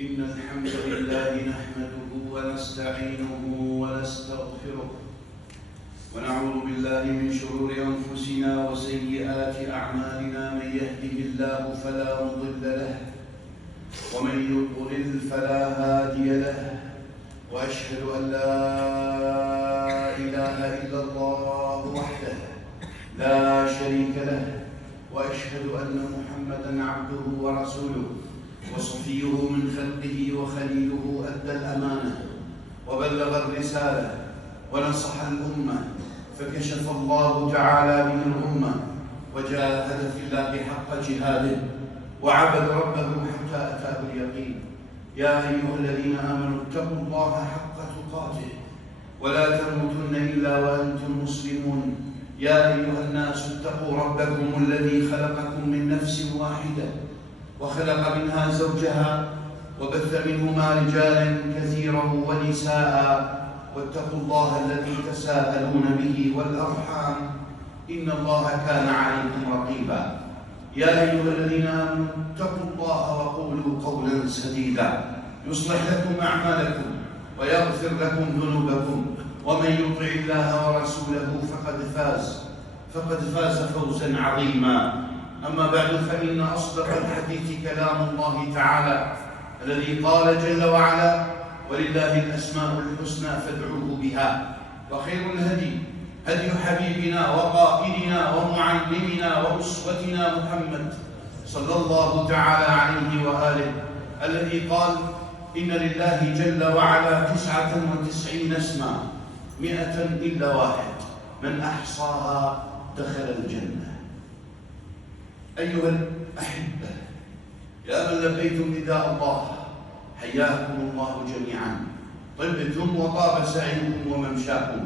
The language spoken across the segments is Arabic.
إن الحمد لله نحمده ونستعينه ونستغفره ونعوذ بالله من شرور أنفسنا وسيئات أعمالنا. من يهده الله فلا مضل له ومن يضلل فلا هادي له، وأشهد أن لا إله إلا الله وحده لا شريك له، وأشهد أن محمدًا عبده ورسوله وصفيه من خلقه وخليله. أدى الأمانة وبلغ الرسالة ونصح الأمة، فكشف الله تعالى به الأمة وجاهد في الله حق جهاده وعبد ربه حتى أتاه اليقين. يا أيها الذين آمنوا اتقوا الله حق تقاته ولا تموتن إلا وأنتم مسلمون. يا أيها الناس اتقوا ربكم الذي خلقكم من نفس واحدة وخلق منها زوجها وبث منهما رجالا كثيرا ونساء، واتقوا الله الذي تساءلون به والأرحام إن الله كان عليكم رقيبا. يا أيها الذين آمنوا اتقوا الله وقولوا قولا سديدا يصلح لكم أعمالكم ويغفر لكم ذنوبكم، ومن يطع الله ورسوله فقد فاز فوزا عظيما. أما بعد، فإن أصدق الحديث كلام الله تعالى الذي قال جل وعلا: ولله الأسماء الحسنى فادعوه بها. وخير الهدي هدي حبيبنا وقائدنا ومعلمنا وأسوتنا محمد صلى الله تعالى عليه وآله، الذي قال: إن لله جل وعلا 99 اسما 100 إلا واحد، من أحصاها دخل الجنة. أيها الأحبة، يا من لبيتم نداء الله، حياكم الله جميعا. طبتم وطاب سعيكم وممشاكم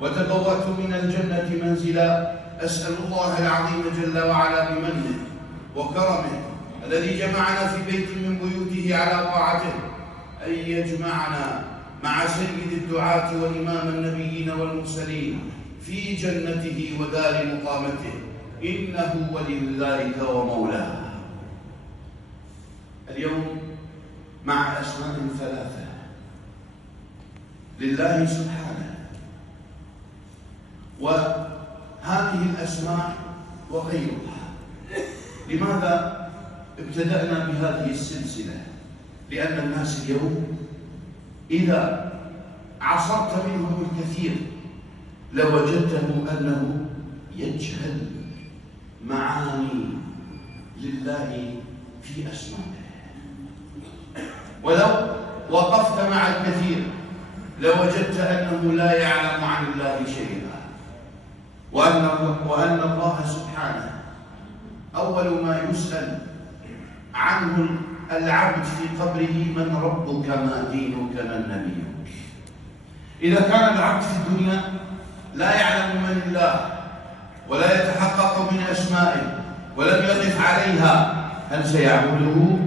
وتبوأتم من الجنة منزلا. أسأل الله العظيم جل وعلا بمنه وكرمه الذي جمعنا في بيت من بيوته على طاعته أن يجمعنا مع سيد الدعاة وإمام النبيين والمرسلين في جنته ودار مقامته، إنه ولي ذلك ومولاه. اليوم مع أسماء ثلاثة لله سبحانه، وهذه الأسماء وغيرها. لماذا ابتدأنا بهذه السلسلة؟ لأن الناس اليوم إذا عصرت منهم الكثير لوجدته أنه يجهل معاني لله في أسمائه. ولو وقفت مع الكثير لوجدت أنه لا يعلم عن الله شيئا، وأن الله سبحانه أول ما يسأل عنه العبد في قبره: من ربك، ما دينك، من نبيك. إذا كان العبد في الدنيا لا يعلم من الله ولا يتحقق من أسمائه ولم يقف عليها، هل سيعبده؟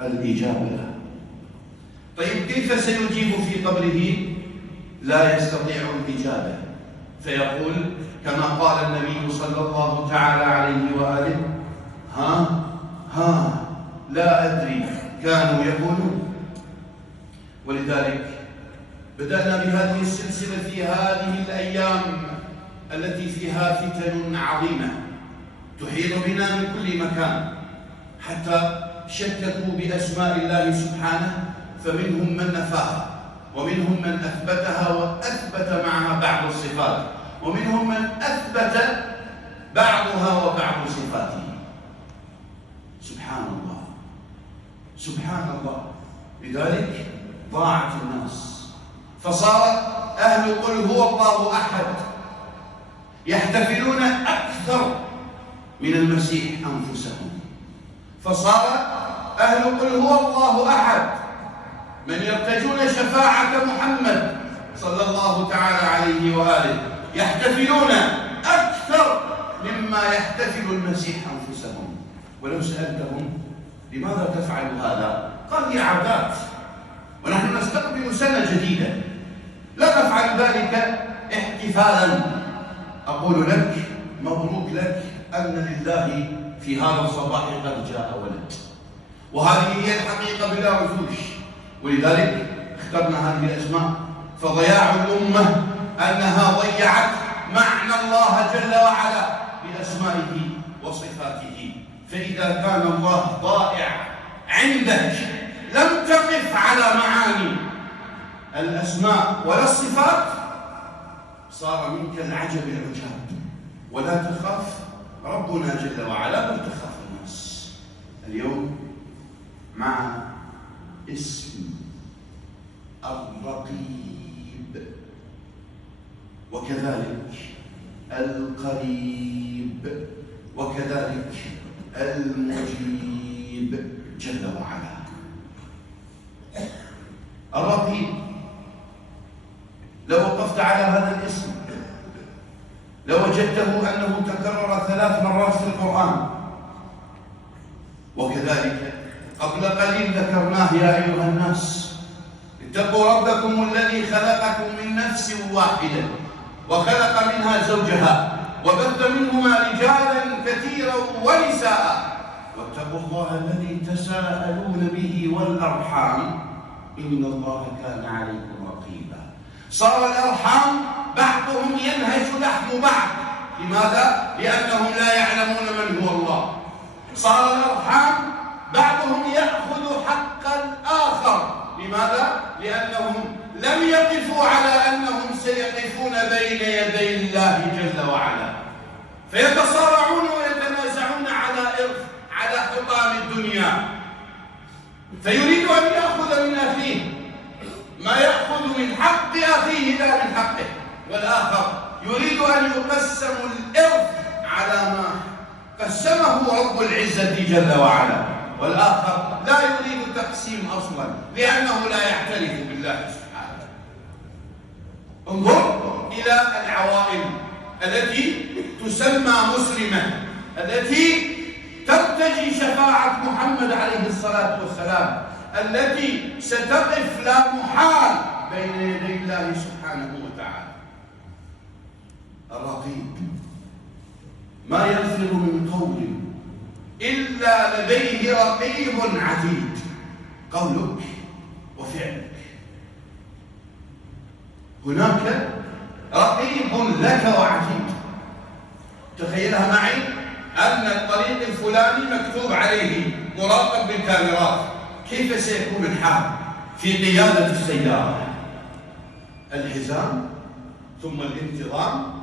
الإجابة لا. طيب، كيف سيجيب في قبره؟ لا يستطيع الإجابة، فيقول كما قال النبي صلى الله تعالى عليه وآله: ها لا أدري، كانوا يقولون. ولذلك بدأنا بهذه السلسلة في هذه الأيام التي فيها فتن عظيمة تحيط بنا من كل مكان، حتى شككوا بأسماء الله سبحانه، فمنهم من نفاها، ومنهم من أثبتها وأثبت معها بعض الصفات، ومنهم من أثبت بعضها وبعض صفاته. سبحان الله سبحان الله. لذلك ضاعت الناس، فصار أهل قل هو الله أحد يحتفلون أكثر من المسيح أنفسهم. فصار أهل قل هو الله أحد من يرتجون شفاعة محمد صلى الله تعالى عليه وآله يحتفلون أكثر مما يحتفل المسيح أنفسهم. ولو سألتهم: لماذا تفعل هذا؟ قال: هي عادات، ونحن نستقبل سنة جديدة، لا نفعل ذلك احتفالا. أقول لك: مبروك لك أن لله في هذا الصباح قد جاء ولد، وهذه هي الحقيقة بلا وشوش. ولذلك اخترنا هذه الأسماء. فضياع الأمة أنها ضيعت معنى الله جل وعلا بأسمائه وصفاته. فإذا كان الله ضائع عندك لم تقف على معاني الأسماء ولا الصفات، صار منك العجب العجاب. ولا تخاف ربنا جل وعلا بل تخاف الناس. اليوم مع اسم الرقيب، وكذلك القريب، وكذلك المجيب جل وعلا. الرقيب لو وقفت على هذا الاسم لوجدته أنه تكرر 3 مرات في القرآن. وكذلك قبل قليل ذكرناه: يا أيها الناس اتقوا ربكم الذي خلقكم من نفس واحدة وخلق منها زوجها وبث منهما رجالا كثيرا ونساء واتقوا الله الذي تساءلون به والأرحام إن الله كان عليكم رقيبا. صار الأرحام بعضهم ينهش لحم بعض. لماذا؟ لأنهم لا يعلمون من هو الله. صار الأرحام بعضهم يأخذ حق الآخر. لماذا؟ لأنهم لم يقفوا على أنهم سيقفون بين يدي الله جل وعلا، فيتصارعون ويتنازعون على حطام الدنيا. فيريد أن يأخذ من أخيه ما يأخذ من حق أخيه لا من حقه، والآخر يريد أن يقسم الإرث على ما قسمه رب العزة جل وعلا، والآخر لا يريد التقسيم أصلا لأنه لا يعترف بالله سبحانه. انظر إلى العوائل التي تسمى مسلمة، التي ترتجي شفاعة محمد عليه الصلاة والسلام، التي ستقف لا محال بين يدي الله سبحانه وتعالى. الرقيب ما يلفظ من قول إلا لديه رقيب عتيد، قولك وفعلك. هناك رقيب لك وعتيد. تخيلها معي أن الطريق الفلاني مكتوب عليه مراقب بالكاميرات، كيف سيكون الحال في قيادة السيارة؟ الحزام ثم الانتظام.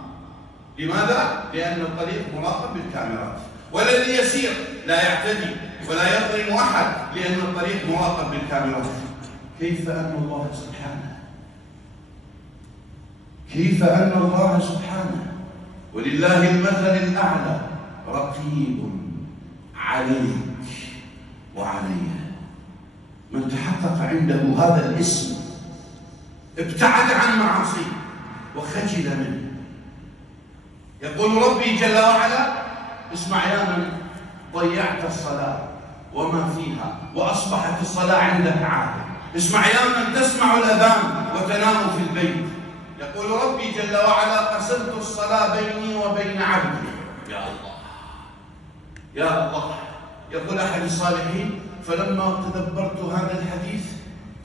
لماذا؟ لأن الطريق مراقب بالكاميرات، والذي يسير لا يعتدي ولا يظلم أحد لأن الطريق مراقب بالكاميرات. كيف أن الله سبحانه، كيف أن الله سبحانه ولله المثل الأعلى رقيب عليك وعليها. من تحقق عنده هذا الاسم ابتعد عن معاصيه وخجل منه. يقول ربي جل وعلا: اسمع يا من ضيعت الصلاة وما فيها وأصبحت الصلاة عندك عادة. اسمع يا من تسمع الأذان وتنام في البيت. يقول ربي جل وعلا: قسمت الصلاة بيني وبين عبدي. يا الله يا الله. يقول أحد الصالحين: فلما تدبرت هذا الحديث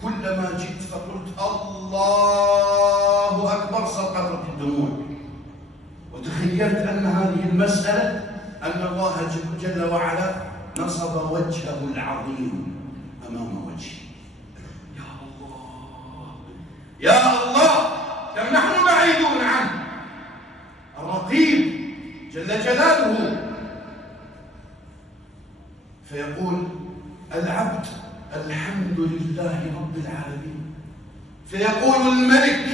كلما جئت فقلت الله أكبر سقطت الدموع، وتخيلت أن هذه المسألة أن الله جل وعلا نصب وجهه العظيم أمام وجهي. يا الله يا الله، كم نحن بعيدون عنه. الرقيب جل جلاله. فيقول العبد: الحمد لله رب العالمين. فيقول الملك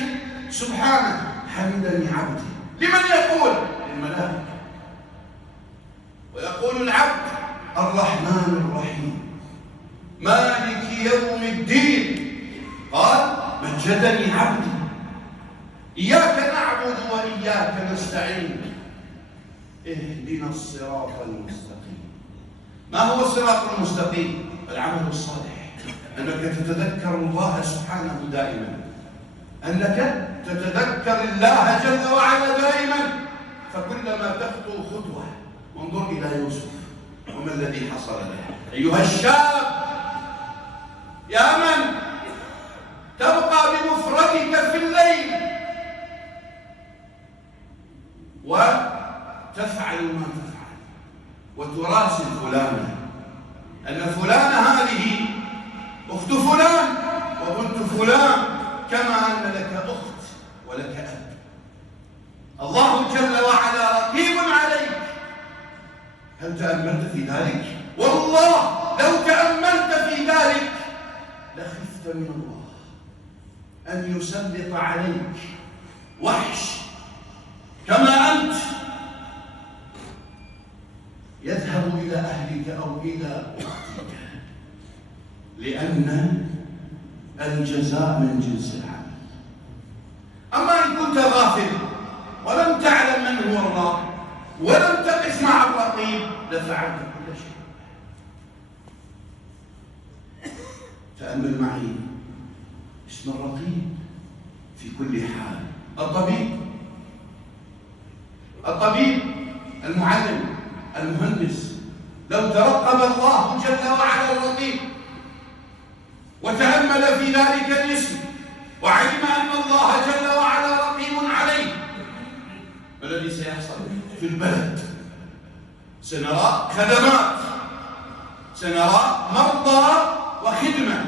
سبحانه: حمدني عبدي. لمن يقول؟ للملائكة. ويقول العبد: الرحمن الرحيم مالك يوم الدين. قال: مجدني عبدي. إياك نعبد وإياك نستعين اهدنا الصراط المستقيم. ما هو الصراط المستقيم؟ العمل الصالح، أنك تتذكر الله سبحانه دائما، أنك تتذكر الله جل وعلا دائما. فكلما تخطو خطوة انظر إلى يوسف وما الذي حصل له. أيها الشاب تراسل فلانة أن فلانة هذه أخت فلان وبنت فلان، كما أن لك أخت ولك أب. الله جل وعلا رقيب عليك. هل تأملت في ذلك؟ والله لو تأملت في ذلك لخفت من الله أن يسلط عليك وحش كما أنت يذهب إلى أهلك أو إلى أختك، لأن الجزاء من جنس العمل. أما إن كنت غافل ولم تعلم من هو الله ولم تقف مع الرقيب لفعلت كل شيء. تأمل معي اسم الرقيب في كل حال. الطبيب، المعلم، المهندس، لو ترقب الله جل وعلا الرقيب وتأمل في ذلك الاسم وعلم أن الله جل وعلا رقيب عليه، ما الذي سيحصل في البلد؟ سنرى خدمات، سنرى مرضى وخدمة،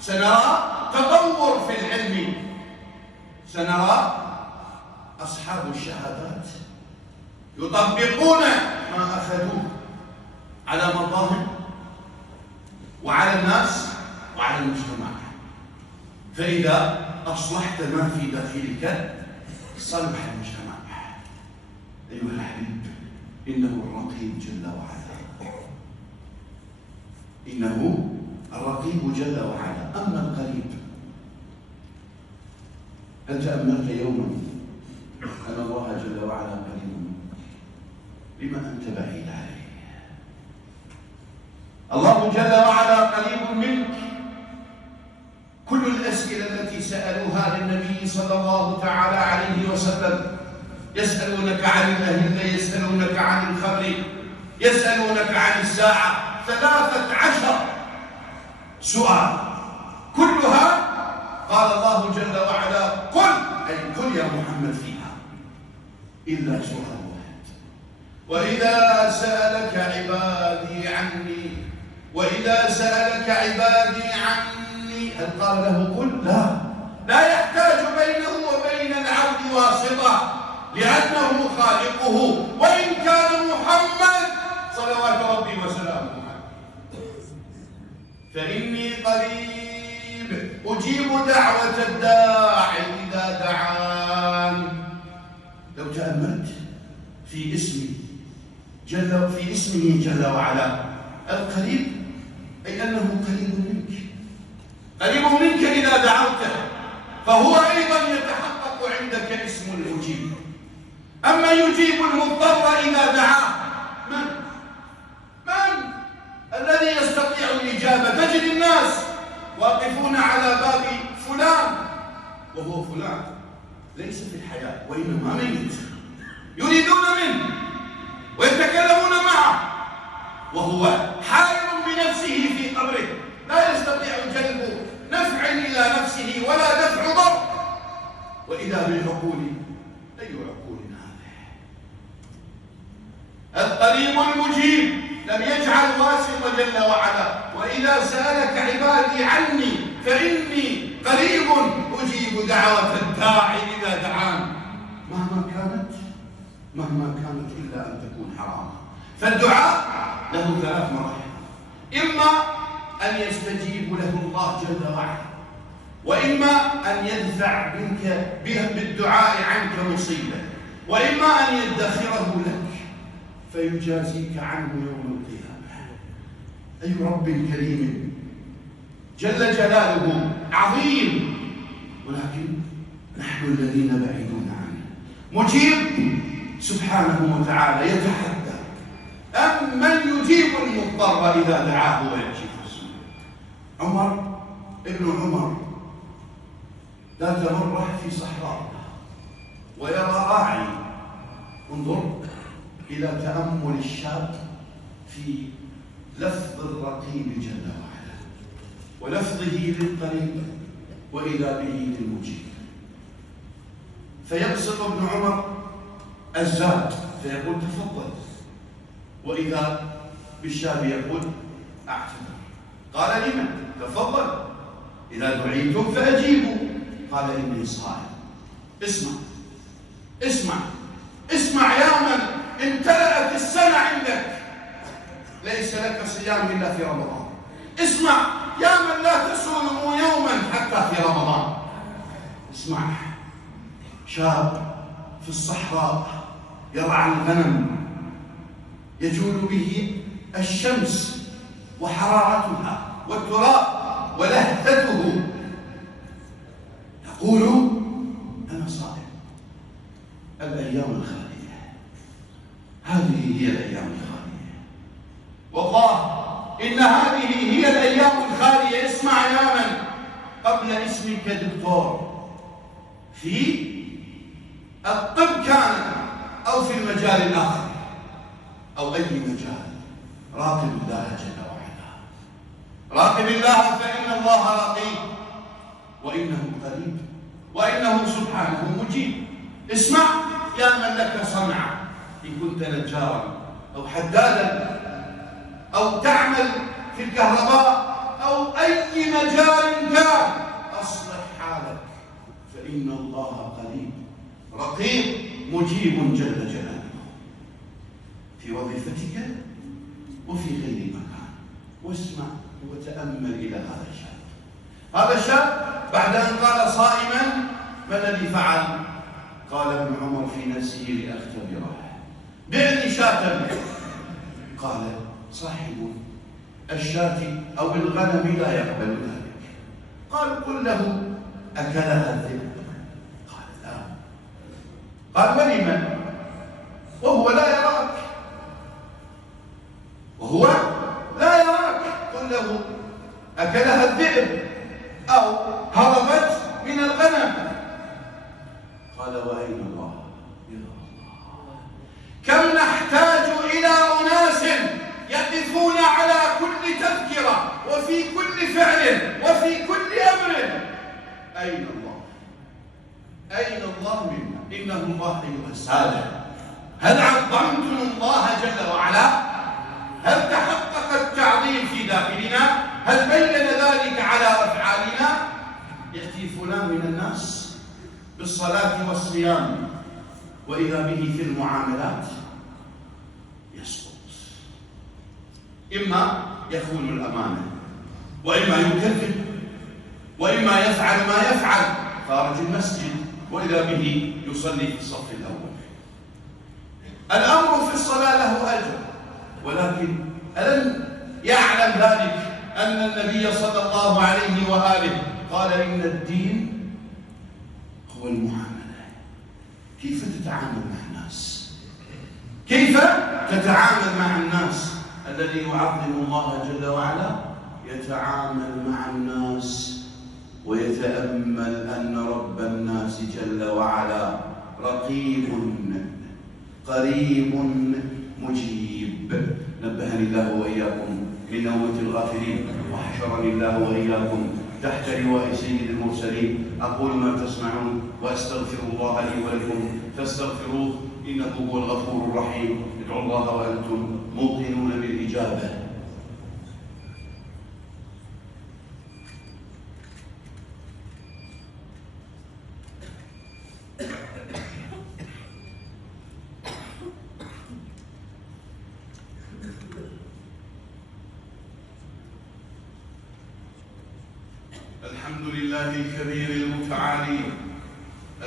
سنرى تطور في العلم، سنرى أصحاب الشهادات يطبقون ما أخذوه على مرضاهم وعلى الناس وعلى المجتمع. فإذا أصلحت ما في داخلك صلح المجتمع. أيها الحبيب، إنه الرقيب جل وعلا، إنه الرقيب جل وعلا. أما القريب، هل تأملت يوما أن الله جل وعلا قريب منك؟ لما أنت بعيد عليه؟ الله جل وعلا قريب منك. كل الأسئلة التي سألوها للنبي صلى الله تعالى عليه وسلم، يسألونك عن الأهلة، يسألونك عن الخبر، يسألونك عن الساعة، 13 سؤال، كلها قال الله جل وعلا قل، أي قل يا محمد فيها، إلا سؤال واحد: وإذا سألك عبادي عني، وإذا سألك عبادي عني، هل قال له قل؟ لا يحتاج بينه وبين العبد واسطة، لأنه خالقه، وإن كان محمد صلوات ربي وسلامه عليه. فإني قريب أجيب دعوة الداعي إذا دعان. لو تأملت في اسمه جل وعلا القريب، أي أنه قريب منك، قريب منك إذا دعوته، فهو أيضا يتحقق عندك اسم المجيب. أما يجيب المضطر إذا دعاه، من الذي يستطيع الإجابة؟ تجد الناس واقفون على باب فلان وهو فلان ليس في الحياة وإنما ميت، يريدون منه ويتكلمون معه وهو حائر بنفسه في قبره، لا يستطيع جلب نفع إلى نفسه ولا دفع ضر. وإذا بالعقول، أي عقول هذه؟ القريب المجيب لم يجعل واسطة جل وعلا. وإذا سألك عبادي عني فإني قريب أجيب دعوة الداعي إذا دعان، مهما كانت إلا أن تكون حراما. فالدعاء له 3 مراحل: إما أن يستجيب له الله جل وعلا، وإما أن يدفع منك بالدعاء عنك مصيبة، وإما أن يدخره لك فيجازيك عنه يوم القيامة. أي رب كريم جل جلاله عظيم، ولكن نحن الذين بعيدون عنه. مجيب سبحانه وتعالى يتحدى: أمن يجيب المضطر إذا دعاه ويكشف السوء. ابن عمر ذات مرة في صحراء ويرى راعي. انظر إلى تأمل الشاب في لفظ الرقيب جل وعلا ولفظه للقريب وإذا به للمجيب. فيبسط ابن عمر الزاد فيقول تفضل، وإذا بالشاب يقول أعتذر. قال لمن؟ تفضل، إذا دعيتم فأجيبوا. قال إني صائم. اسمع يا من امتلأت السنة عندك، ليس لك صيام إلا في رمضان. اسمع يا من لا تصوم يوما حتى في رمضان. اسمع، شاب في الصحراء يرعى الغنم، يجول به الشمس وحرارتها والتراب ولهفته، يقول أنا صائم. الأيام الخالية، هذه هي الأيام الخالية، والله إن هذه هي الأيام الخالية. اسمع يا من قبل اسمك دكتور في الطب كان أو في المجال الآخر أو أي مجال، راقب الله جل وعلا. راقب الله فإن الله رقيب وإنه قريب وإنه سبحانه مجيب. اسمع يا من لك صنعة، إن كنت نجارا أو حدادا أو تعمل في الكهرباء أو أي مجال كان، أصلح حالك فإن الله قريب رقيب مجيب جل جلاله، في وظيفتك وفي غير مكان. واسمع وتأمل إلى هذا الشاب. هذا الشاب بعد أن قال صائما ما الذي فعل؟ قال ابن عمر في نفسه لأختبره، بعني شاة. قال صاحب الشاة أو الغنم لا يقبل ذلك. قال قل له أكلها الذئب. قال لا. قال ولمن وهو لا يراك؟ وهو لا يراك. قل له أكلها الذئب أو هربت من الغنم. قال وأين الله؟ يا الله، كم نحتاج إلى أناس يقفون على كل تذكرة وفي كل فعل وفي كل أمر. أين الله؟ أين الله منا؟ إنه الله أيها السادة. هل عظمتم الله جل وعلا؟ هل تحقق التعظيم في داخلنا؟ هل بين ذلك على أفعالنا؟ يأتي فلان من الناس بالصلاة والصيام وإذا به في المعاملات يسقط، إما يخون الأمانة وإما يكذب وإما يفعل ما يفعل خارج المسجد وإذا به يصلي في الصف الأول. الأمر في الصلاة له أجر، ولكن ألم يعلم ذلك أن النبي صلى الله عليه وآله قال إن الدين هو المعاملة. كيف تتعامل مع الناس؟ كيف تتعامل مع الناس؟ الذي يعظم الله جل وعلا يتعامل مع الناس ويتأمل أن رب الناس جل وعلا رقيب قريب مجيب. نبهني الله وإياكم من نومة الغافلين، وحشرني الله وإياكم تحت لواء سيد المرسلين. أقول ما تسمعون وأستغفر الله لي ولكم فاستغفروه إنه هو الغفور الرحيم. ادعوا الله وأنتم موقنون بالإجابة. الحمد لله الكبير المتعالي،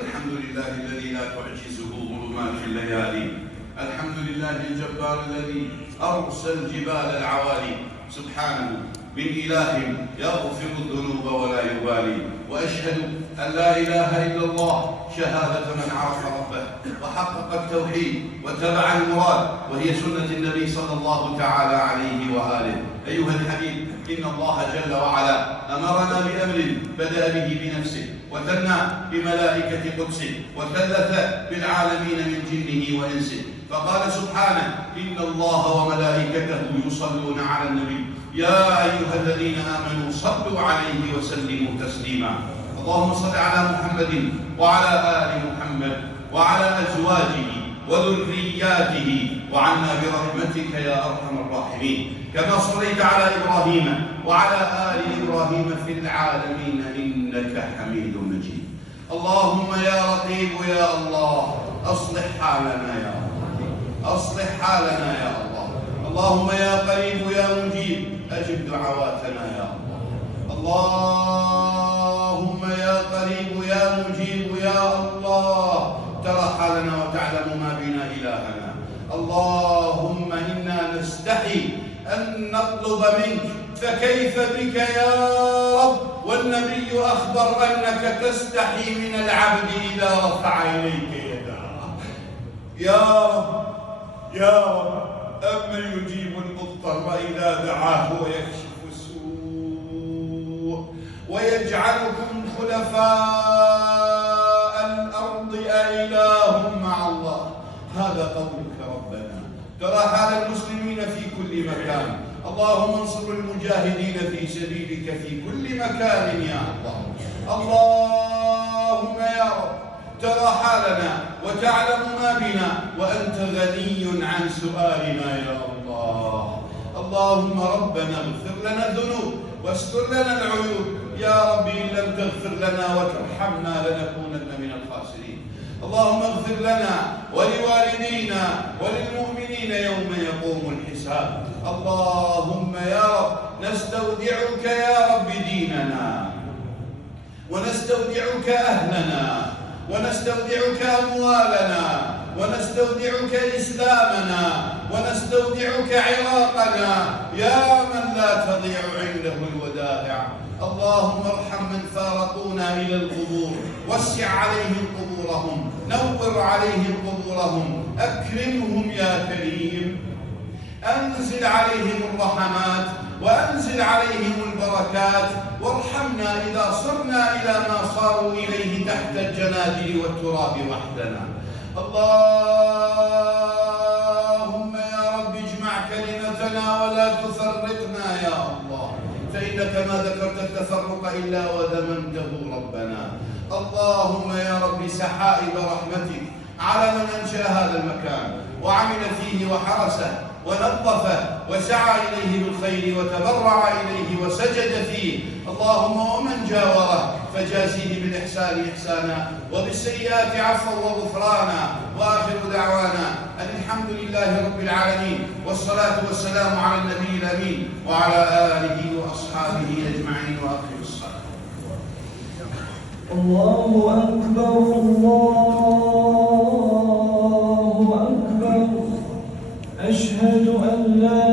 الحمد لله الذي لا تعجزه ظلمات الليالي، الحمد لله الجبار الذي أرسل الجبال العوالي، سبحانه من إله يغفر الذنوب ولا يبالي. وأشهد أن لا إله إلا الله شهادة من عرف ربه وحقق التوحيد واتبع المراد، وهي سنة النبي صلى الله تعالى عليه وآله. أيها الحبيب، إن الله جل وعلا أمرنا بأمر بدأ به بنفسه وثنى بملائكة قدسه وثلث بالعالمين من جنه وإنسه، فقال سبحانه إن الله وملائكته يصلون على النبي يا أيها الذين آمنوا صلوا عليه وسلموا تسليما. اللهم صل على محمد وعلى آل محمد وعلى أزواجه وذرياته وعنا برحمتك يا أرحم الراحمين. كما صليت على إبراهيم وعلى آل إبراهيم في العالمين إنك حميد مجيد. اللهم يا رقيب يا الله أصلح حالنا يا الله، أصلح حالنا يا الله. اللهم يا قريب يا مجيب أجب دعواتنا يا الله. اللهم يا قريب يا مجيب يا الله ترى حالنا وتعلم ما بنا إلهنا. اللهم إنا نستحي أن نطلب منك، فكيف بك يا رب والنبي أخبر أنك تستحي من العبد إذا رفع إليك يداه. يا رب يا رب أمن يجيب المضطر إذا دعاه ويكشف السوء ويجعلكم خلفاء الأرض أإله مع الله. هذا قولك ربنا. ترى حال المسلمين في كل مكان. اللهم انصر المجاهدين في سبيلك في كل مكان يا الله. اللهم يا رب ترى حالنا وتعلم ما بنا وأنت غني عن سؤالنا يا الله. اللهم ربنا اغفر لنا الذنوب واستر لنا العيوب. يا ربي إن لم تغفر لنا وترحمنا لنكونن من الخاسرين. اللهم اغفر لنا ولوالدينا وللمؤمنين يوم يقوم الحساب. اللهم يا رب نستودعك يا رب ديننا، ونستودعك أهلنا، ونستودعك أموالنا، ونستودعك إسلامنا، ونستودعك عراقنا يا من لا تضيع عنده الودائع. اللهم ارحم من فارقونا إلى القبور، وسع عليهم قبورهم، نور عليهم قبورهم، أكرمهم يا كريم، أنزل عليهم الرحمات وأنزل عليهم البركات، وارحمنا إذا صرنا إلى ما صاروا إليه تحت الجنادل والتراب وحدنا. اللهم يا رب اجمع كلمتنا ولا تفرقنا يا الله، فإنك ما ذكرت التفرق إلا وذممته ربنا. اللهم يا رب سحائب رحمتك على من أنشأ هذا المكان وعمل فيه وحرسه ونظفه وسعى إليه بالخير وتبرع إليه وسجد فيه. اللهم ومن جاوره فجازيه بالإحسان إحسانا وبالسيئات عفوا وغفرانا. وآخر دعوانا أن الحمد لله رب العالمين، والصلاة والسلام على النبي الأمين وعلى آله وأصحابه أجمعين. وآخر الصلاة. الله أكبر الله أكبر. أشهد أن لا